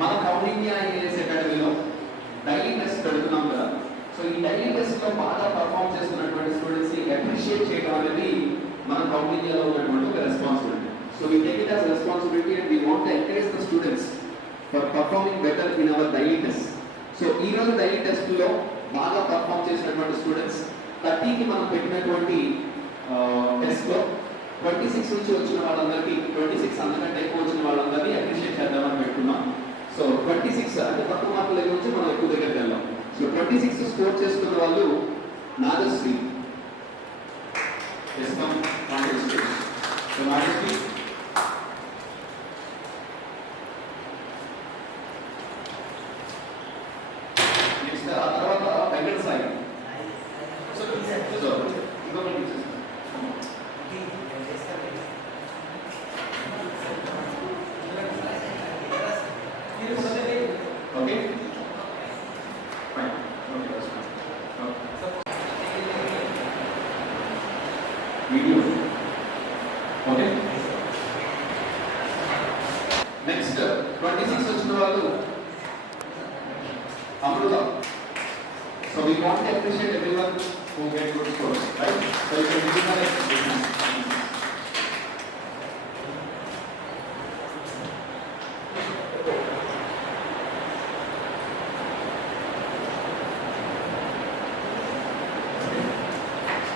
మన కౌండిన్యా ఐఏఎస్ అకాడమీలో daily test పెడుతున్నాం కదా. సో ఈ డైలీ టెస్ట్ లో బాగా పర్ఫామ్ చేస్తున్నటువంటి స్టూడెంట్స్ ని అప్రిషియేట్ చేయడం అనేది మన కౌండిన్యాలో ఉన్నటువంటి ఒక responsibility. So we take it as a responsibility and we want to encourage the students for performing better in our daily tests. So ఈ రోజు డైలీ టెస్ట్ లో బాగా పర్ఫామ్ చేసినటువంటి స్టూడెంట్స్ 30కి మనం పెట్టినటువంటి టెస్ట్ లో 26 నుంచి వచ్చిన వాళ్ళందరికీ 26 అంతకంటే ఎక్కువ వచ్చిన వాళ్ళందరినీ అప్రిషియేట్ చేద్దామని పెట్టుకున్నాం. సో 26 అంటే తక్కువ మార్కుల దగ్గర నుంచి మనం ఎక్కువ దగ్గరికి వెళ్ళాం. సో 26 స్కోర్ చేసుకున్న వాళ్ళు నాగశ్రీ నాగశ్రీ నెక్స్ట్ ఆ తర్వాత వెంకట Sai. Okay? Fine. Okay, that's fine. Video. Okay? Next, 26 వచ్చిన వాళ్ళు Amruta. So we want to appreciate everyone who get good scores, right? So you can give an explanation.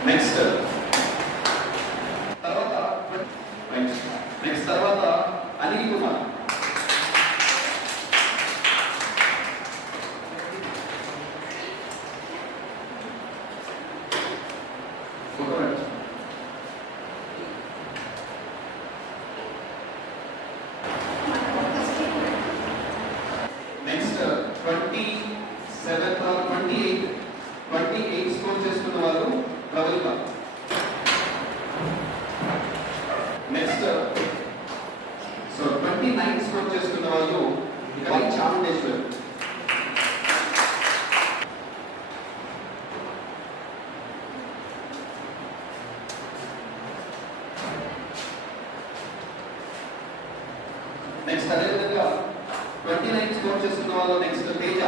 Next తర్వాత అనిల్ కుమార్. నెక్స్ట్ 28 స్కోర్ చేసుకున్న వాళ్ళు ప్రవల్క. నెక్స్ట్ 29 స్కోర్ చేసుకున్న వాళ్ళు వై చాముండేశ్వర్. నెక్స్ట్ అదేవిధంగా 29 స్కోర్ చేసుకున్న వాళ్ళు నెక్స్ట్ తేజ.